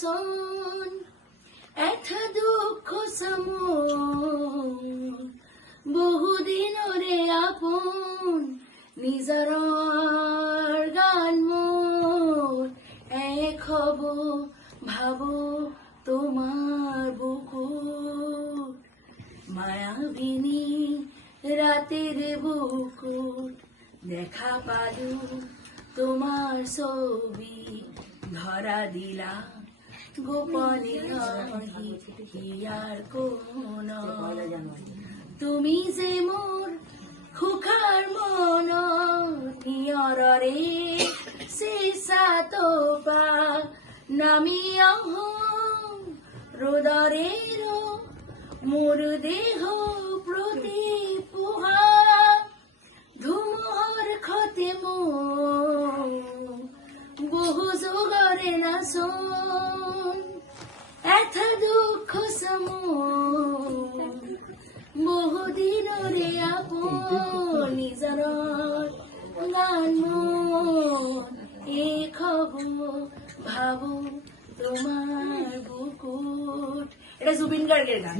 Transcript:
নাচন এথ দুঃখ সামন বহুদিনরে আপন নিজৰ গান মোৰ এক হব ভাবো তোমার বুকুত মায়াবিনী রাতের বুকুত দেখা পালু তোমার ছবি ধরা দিলা গোপনে নহি হিয়ার কোন তুমি যে মোর খুখার মন নিয়ৰৰে চিচা তোপা নামি আহোঁ ৰ'দৰে মোৰ দেহ প্ৰতি পোহা ধুমুহাৰ খতে মোৰ বহু যুগৰে নাচন এথ দুঃখ সামন বহুদিনরে আপন নিজৰ গান মোৰ এক হব ভাবো তোমার বুকুত। এটা জুবিন গার্গের গান।